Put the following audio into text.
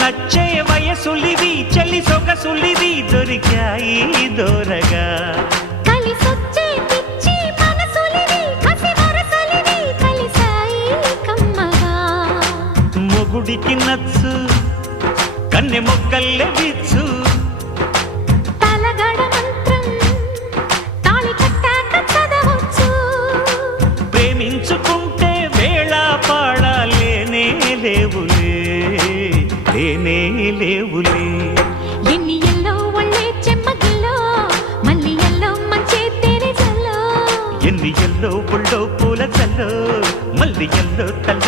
నచ్చే వయసులివి చలి సొగసులివి దొరికాయి దూరగా కలిసొచ్చే పిచ్చి మనసులివి కసి వరసలివి కలిసాయి కమ్మగా మొగుడికి నచ్చు కన్నె మొక్కల్లే విచ్చు తలగడ మంత్రం తాళి కట్టాక చదవచ్చు ప్రేమించుకుంటే వేళ పాడాలేనే లేవులే లేనే లేవులే ఎన్ని ఎల్లో ఒళ్ళే చెమ్మగిల్లో మళ్ళీ ఎల్లో మంచే తేనె జల్లో ఎన్ని ఎల్లో పుల్లో పూల చల్లో మళ్ళీ ఎల్లో తల్ల